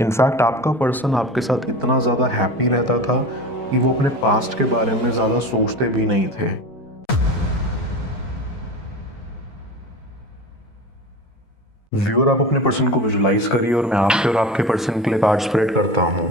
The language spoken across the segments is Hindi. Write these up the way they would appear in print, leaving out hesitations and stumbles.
इनफैक्ट आपका पर्सन आपके साथ इतना ज़्यादा हैप्पी रहता था कि वो अपने पास्ट के बारे में ज़्यादा सोचते भी नहीं थे। व्यूअर, आप अपने पर्सन को विजुलाइज करिए और मैं आपके और आपके पर्सन के लिए कार्ड स्प्रेड करता हूँ।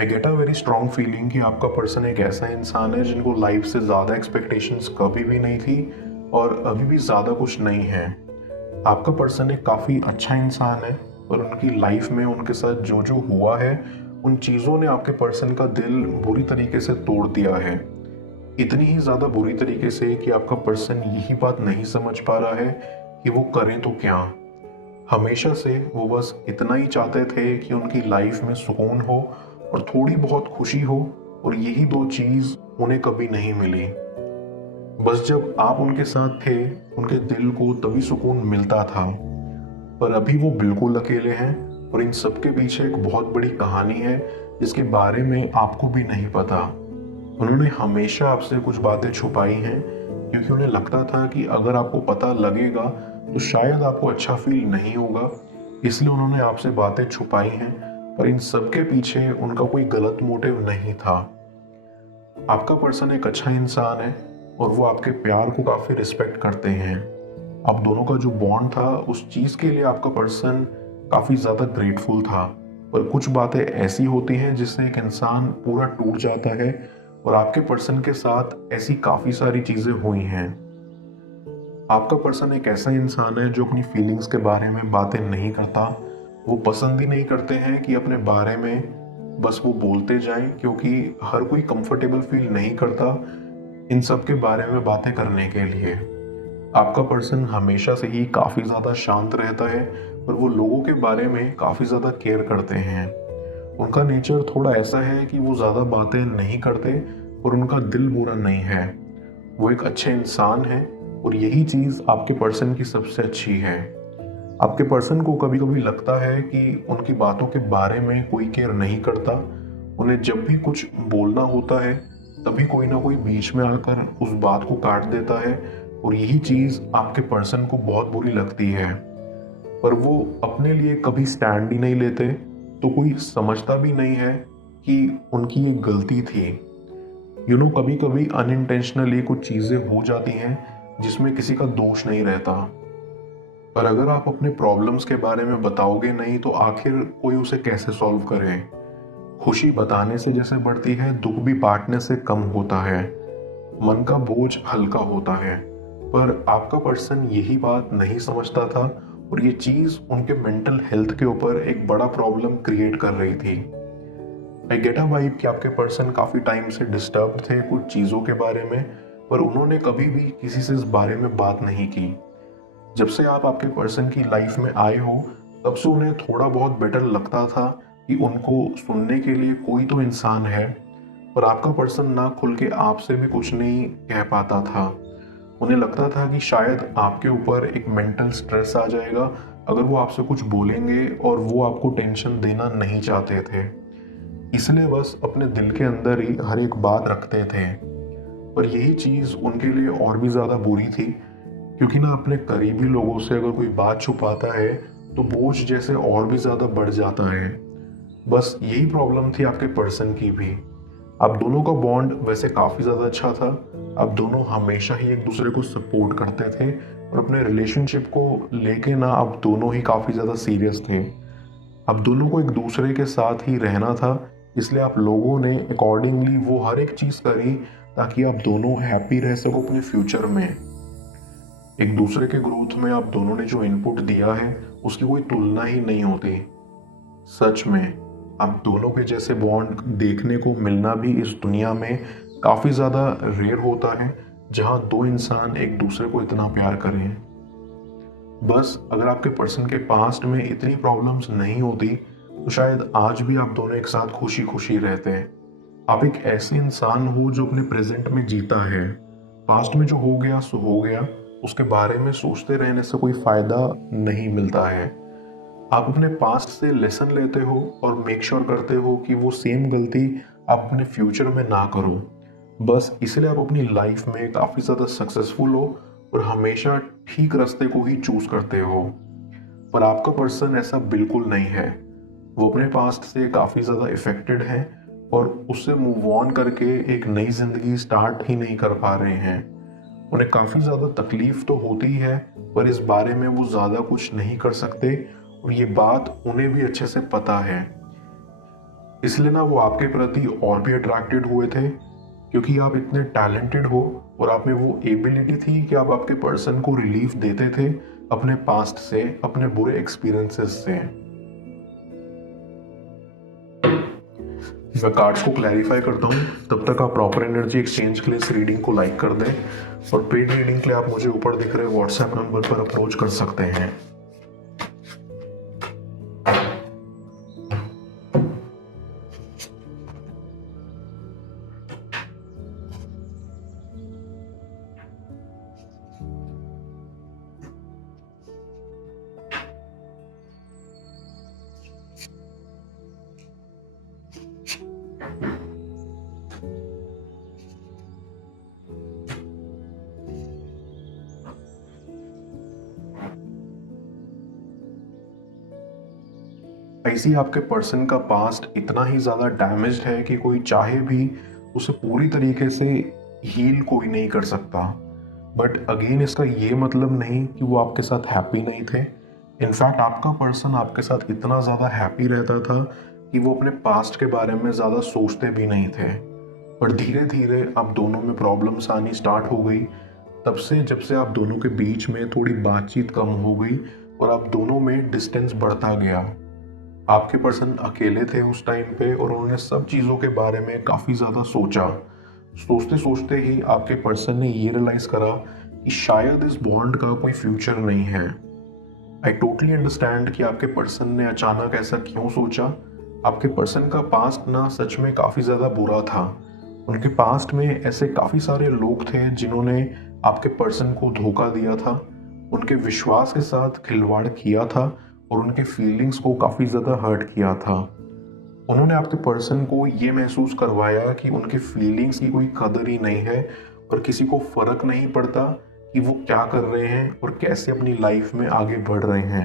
I get a very strong feeling कि आपका पर्सन एक ऐसा इंसान है जिनको लाइफ से ज़्यादा एक्सपेक्टेशंस कभी भी नहीं थी और अभी भी ज़्यादा कुछ नहीं है। आपका पर्सन एक काफ़ी अच्छा इंसान है और उनकी लाइफ में उनके साथ जो जो हुआ है उन चीज़ों ने आपके पर्सन का दिल बुरी तरीके से तोड़ दिया है। इतनी ही ज़्यादा बुरी तरीके से कि आपका पर्सन यही बात नहीं समझ पा रहा है कि वो करें तो क्या। हमेशा से वो बस इतना ही चाहते थे कि उनकी लाइफ में सुकून हो और थोड़ी बहुत खुशी हो, और यही दो चीज़ उन्हें कभी नहीं मिली। बस जब आप उनके साथ थे उनके दिल को तभी सुकून मिलता था, पर अभी वो बिल्कुल अकेले हैं और इन सब के पीछे एक बहुत बड़ी कहानी है जिसके बारे में आपको भी नहीं पता। उन्होंने हमेशा आपसे कुछ बातें छुपाई हैं क्योंकि उन्हें लगता था कि अगर आपको पता लगेगा तो शायद आपको अच्छा फील नहीं होगा, इसलिए उन्होंने आपसे बातें छुपाई हैं। पर इन सब के पीछे उनका कोई गलत मोटिव नहीं था। आपका पर्सन एक अच्छा इंसान है और वो आपके प्यार को काफ़ी रिस्पेक्ट करते हैं। आप दोनों का जो बॉन्ड था उस चीज़ के लिए आपका पर्सन काफ़ी ज़्यादा ग्रेटफुल था। पर कुछ बातें ऐसी होती हैं जिससे एक इंसान पूरा टूट जाता है, और आपके पर्सन के साथ ऐसी काफ़ी सारी चीज़ें हुई हैं। आपका पर्सन एक ऐसा इंसान है जो अपनी फीलिंग्स के बारे में बातें नहीं करता। वो पसंद ही नहीं करते हैं कि अपने बारे में बस वो बोलते जाएं, क्योंकि हर कोई कंफर्टेबल फील नहीं करता इन सब के बारे में बातें करने के लिए। आपका पर्सन हमेशा से ही काफ़ी ज़्यादा शांत रहता है, पर वो लोगों के बारे में काफ़ी ज़्यादा केयर करते हैं। उनका नेचर थोड़ा ऐसा है कि वो ज़्यादा बातें नहीं करते और उनका दिल बुरा नहीं है। वो एक अच्छे इंसान है और यही चीज़ आपके पर्सन की सबसे अच्छी है। आपके पर्सन को कभी कभी लगता है कि उनकी बातों के बारे में कोई केयर नहीं करता। उन्हें जब भी कुछ बोलना होता है तभी कोई ना कोई बीच में आकर उस बात को काट देता है, और यही चीज़ आपके पर्सन को बहुत बुरी लगती है। पर वो अपने लिए कभी स्टैंड ही नहीं लेते, तो कोई समझता भी नहीं है कि उनकी ये गलती थी। कभी कभी अनइंटेंशनली कुछ चीज़ें हो जाती हैं जिसमें किसी का दोष नहीं रहता। पर अगर आप अपने प्रॉब्लम्स के बारे में बताओगे नहीं तो आखिर कोई उसे कैसे सॉल्व करे। खुशी बताने से जैसे बढ़ती है, दुख भी बांटने से कम होता है। मन का बोझ हल्का होता है। पर आपका पर्सन यही बात नहीं समझता था, और ये चीज़ उनके मेंटल हेल्थ के ऊपर एक बड़ा प्रॉब्लम क्रिएट कर रही थी। आई गेट अ वाइब कि आपके पर्सन काफ़ी टाइम से डिस्टर्ब थे कुछ चीज़ों के बारे में, पर उन्होंने कभी भी किसी से इस बारे में बात नहीं की। जब से आप आपके पर्सन की लाइफ में आए हो तब से उन्हें थोड़ा बहुत बेटर लगता था कि उनको सुनने के लिए कोई तो इंसान है, पर आपका पर्सन ना खुल के आपसे भी कुछ नहीं कह पाता था। उन्हें लगता था कि शायद आपके ऊपर एक मेंटल स्ट्रेस आ जाएगा अगर वो आपसे कुछ बोलेंगे, और वो आपको टेंशन देना नहीं चाहते थे, इसलिए बस अपने दिल के अंदर ही हर एक बात रखते थे। पर यही चीज़ उनके लिए और भी ज़्यादा बुरी थी, क्योंकि ना अपने करीबी लोगों से अगर कोई बात छुपाता है तो बोझ जैसे और भी ज़्यादा बढ़ जाता है। बस यही प्रॉब्लम थी आपके पर्सन की भी। आप दोनों का बॉन्ड वैसे काफ़ी ज़्यादा अच्छा था। आप दोनों हमेशा ही एक दूसरे को सपोर्ट करते थे, और अपने रिलेशनशिप को लेके ना आप दोनों ही काफ़ी ज़्यादा सीरियस थे। आप दोनों को एक दूसरे के साथ ही रहना था, इसलिए आप लोगों ने अकॉर्डिंगली वो हर एक चीज़ करी ताकि आप दोनों हैप्पी रह सको अपने फ्यूचर में। एक दूसरे के ग्रोथ में आप दोनों ने जो इनपुट दिया है उसकी कोई तुलना ही नहीं होती। सच में आप दोनों के जैसे बॉन्ड देखने को मिलना भी इस दुनिया में काफ़ी ज़्यादा रेयर होता है, जहां दो इंसान एक दूसरे को इतना प्यार करें। बस अगर आपके पर्सन के पास्ट में इतनी प्रॉब्लम्स नहीं होती तो शायद आज भी आप दोनों एक साथ खुशी खुशी रहते हैं। आप एक ऐसे इंसान हो जो अपने प्रेजेंट में जीता है। पास्ट में जो हो गया सो हो गया, उसके बारे में सोचते रहने से कोई फायदा नहीं मिलता है। आप अपने पास्ट से लेसन लेते हो और मेक श्योर करते हो कि वो सेम गलती आप अपने फ्यूचर में ना करो। बस इसलिए आप अपनी लाइफ में काफ़ी ज़्यादा सक्सेसफुल हो और हमेशा ठीक रास्ते को ही चूज करते हो। पर आपका पर्सन ऐसा बिल्कुल नहीं है। वो अपने पास्ट से काफ़ी ज़्यादा इफेक्टेड है और उससे मूव ऑन करके एक नई जिंदगी स्टार्ट ही नहीं कर पा रहे हैं। उन्हें काफ़ी ज़्यादा तकलीफ तो होती है, पर इस बारे में वो ज़्यादा कुछ नहीं कर सकते और ये बात उन्हें भी अच्छे से पता है। इसलिए ना वो आपके प्रति और भी अट्रैक्टेड हुए थे, क्योंकि आप इतने टैलेंटेड हो और आप में वो एबिलिटी थी कि आप आपके पर्सन को रिलीफ देते थे अपने पास्ट से, अपने बुरे एक्सपीरियंसेस से। मैं कार्ड्स को क्लैरिफाई करता हूँ, तब तक आप प्रॉपर एनर्जी एक्सचेंज के लिए इस रीडिंग को लाइक कर दें और पेड रीडिंग के लिए आप मुझे ऊपर दिख रहे व्हाट्सएप नंबर पर अप्रोच कर सकते हैं। ऐसी आपके पर्सन का पास्ट इतना ही ज़्यादा डैमेज्ड है कि कोई चाहे भी उसे पूरी तरीके से हील कोई नहीं कर सकता। बट अगेन इसका ये मतलब नहीं कि वो आपके साथ हैप्पी नहीं थे। इनफैक्ट आपका पर्सन आपके साथ इतना ज़्यादा हैप्पी रहता था कि वो अपने पास्ट के बारे में ज़्यादा सोचते भी नहीं थे। पर धीरे धीरे आप दोनों में प्रॉब्लम्स आनी स्टार्ट हो गई। तब से जब से आप दोनों के बीच में थोड़ी बातचीत कम हो गई और आप दोनों में डिस्टेंस बढ़ता गया। आपके पर्सन अकेले थे उस टाइम पे और उन्होंने सब चीज़ों के बारे में काफ़ी ज़्यादा सोचा। सोचते सोचते ही आपके पर्सन ने ये रियलाइज़ करा कि शायद इस बॉन्ड का कोई फ्यूचर नहीं है। आई टोटली अंडरस्टैंड कि आपके पर्सन ने अचानक ऐसा क्यों सोचा। आपके पर्सन का पास्ट ना सच में काफ़ी ज़्यादा बुरा था। उनके पास्ट में ऐसे काफ़ी सारे लोग थे जिन्होंने आपके पर्सन को धोखा दिया था, उनके विश्वास के साथ खिलवाड़ किया था और उनके फीलिंग्स को काफ़ी ज़्यादा हर्ट किया था। उन्होंने आपके पर्सन को ये महसूस करवाया कि उनके फीलिंग्स की कोई कदर ही नहीं है और किसी को फ़र्क नहीं पड़ता कि वो क्या कर रहे हैं और कैसे अपनी लाइफ में आगे बढ़ रहे हैं।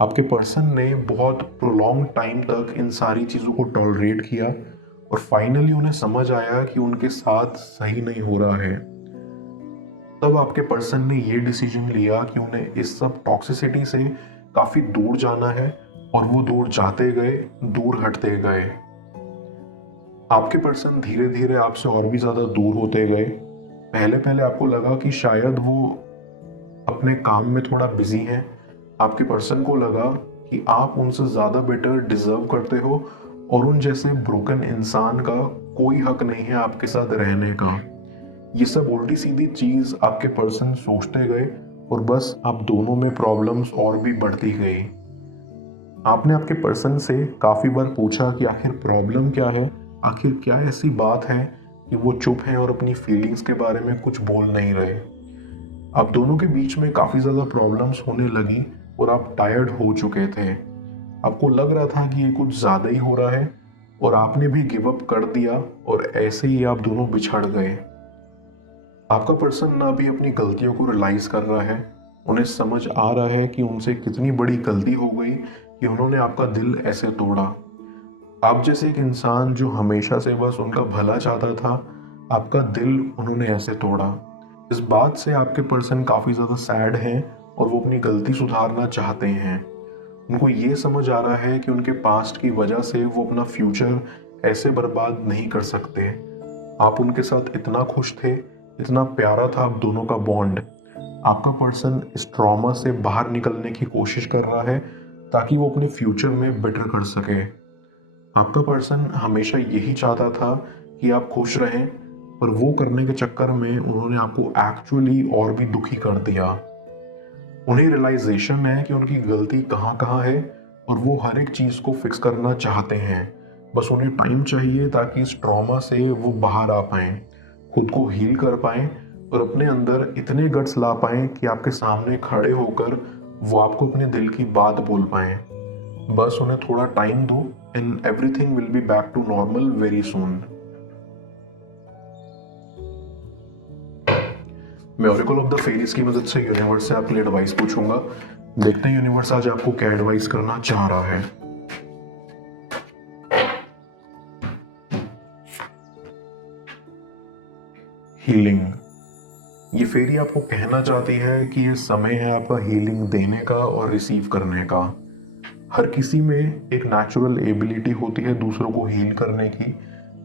आपके पर्सन ने बहुत प्रोलॉन्ग टाइम तक इन सारी चीज़ों को टॉलरेट किया और फाइनली उन्हें समझ आया कि उनके साथ सही नहीं हो रहा है। तब आपके पर्सन ने ये डिसीजन लिया कि उन्हें इस सब टॉक्सिसिटी से काफ़ी दूर जाना है और वो दूर जाते गए, दूर हटते गए। आपके पर्सन धीरे धीरे आपसे और भी ज़्यादा दूर होते गए। पहले पहले आपको लगा कि शायद वो अपने काम में थोड़ा बिजी हैं। आपके पर्सन को लगा कि आप उनसे ज़्यादा बेटर डिजर्व करते हो और उन जैसे ब्रोकन इंसान का कोई हक नहीं है आपके साथ रहने का। ये सब उल्टी सीधी चीज़ आपके पर्सन सोचते गए और बस आप दोनों में प्रॉब्लम्स और भी बढ़ती गई। आपने आपके पर्सन से काफ़ी बार पूछा कि आखिर प्रॉब्लम क्या है, आखिर क्या ऐसी बात है कि वो चुप हैं और अपनी फीलिंग्स के बारे में कुछ बोल नहीं रहे। आप दोनों के बीच में काफ़ी ज़्यादा प्रॉब्लम्स होने लगी और आप टायर्ड हो चुके थे। आपको लग रहा था कि ये कुछ ज़्यादा ही हो रहा है और आपने भी गिव अप कर दिया और ऐसे ही आप दोनों बिछड़ गए। आपका पर्सन ना भी अपनी गलतियों को रियलाइज कर रहा है। उन्हें समझ आ रहा है कि उनसे कितनी बड़ी गलती हो गई कि उन्होंने आपका दिल ऐसे तोड़ा। आप जैसे एक इंसान जो हमेशा से बस उनका भला चाहता था, आपका दिल उन्होंने ऐसे तोड़ा। इस बात से आपके पर्सन काफ़ी ज़्यादा सैड हैं और वो अपनी गलती सुधारना चाहते हैं। उनको ये समझ आ रहा है कि उनके पास्ट की वजह से वो अपना फ्यूचर ऐसे बर्बाद नहीं कर सकते। आप उनके साथ इतना खुश थे, इतना प्यारा था आप दोनों का बॉन्ड। आपका पर्सन इस ट्रॉमा से बाहर निकलने की कोशिश कर रहा है ताकि वो अपने फ्यूचर में बेटर कर सके। आपका पर्सन हमेशा यही चाहता था कि आप खुश रहें, पर वो करने के चक्कर में उन्होंने आपको एक्चुअली और भी दुखी कर दिया। उन्हें रियलाइजेशन है कि उनकी गलती कहाँ कहाँ है और वो हर एक चीज़ को फिक्स करना चाहते हैं। बस उन्हें टाइम चाहिए ताकि इस ट्रॉमा से वो बाहर आ पाएं, खुद को हील कर पाएं और अपने अंदर इतने गट्स ला पाएं कि आपके सामने खड़े होकर वो आपको अपने दिल की बात बोल पाएं। बस उन्हें थोड़ा टाइम दो and everything will be back to normal very soon. मैं ऑरेकल ऑफ द फेरीज की मदद से यूनिवर्स से आपके लिए एडवाइस पूछूंगा। देखते हैं यूनिवर्स आज आपको क्या एडवाइस करना चाह रहा है। हीलिंग। ये फेरी आपको कहना चाहती है कि ये समय है आपका हीलिंग देने का और रिसीव करने का। हर किसी में एक नेचुरल एबिलिटी होती है दूसरों को हील करने की,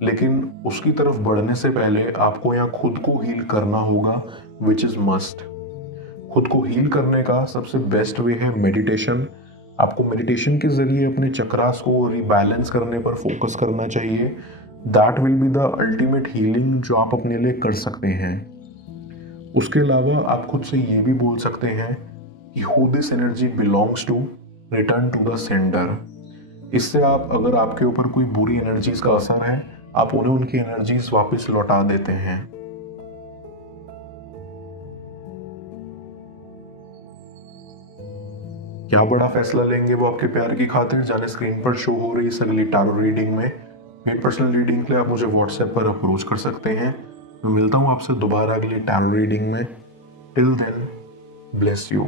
लेकिन उसकी तरफ बढ़ने से पहले आपको यहाँ खुद को हील करना होगा, विच इज मस्ट। खुद को हील करने का सबसे बेस्ट वे है मेडिटेशन। आपको मेडिटेशन के जरिए अपने चक्रास को रिबैलेंस करने पर फोकस करना चाहिए। That will be the ultimate healing जो आप अपने लिए कर सकते हैं। उसके अलावा आप खुद से ये भी बोल सकते हैं कि who this energy belongs to, return to the sender. इससे आप, अगर आपके ऊपर कोई बुरी एनर्जीज का असर है, आप उन्हें उनकी एनर्जीज वापस लौटा देते हैं। क्या बड़ा फैसला लेंगे वो आपके प्यार की खातिर, जाने स्क्रीन पर शो हो रही इस अगली टैरो रीडिंग में। मेरी पर्सनल रीडिंग के लिए आप मुझे व्हाट्सएप पर अप्रोच कर सकते हैं। मैं मिलता हूँ आपसे दोबारा अगली टैरो रीडिंग में। Till then, bless you.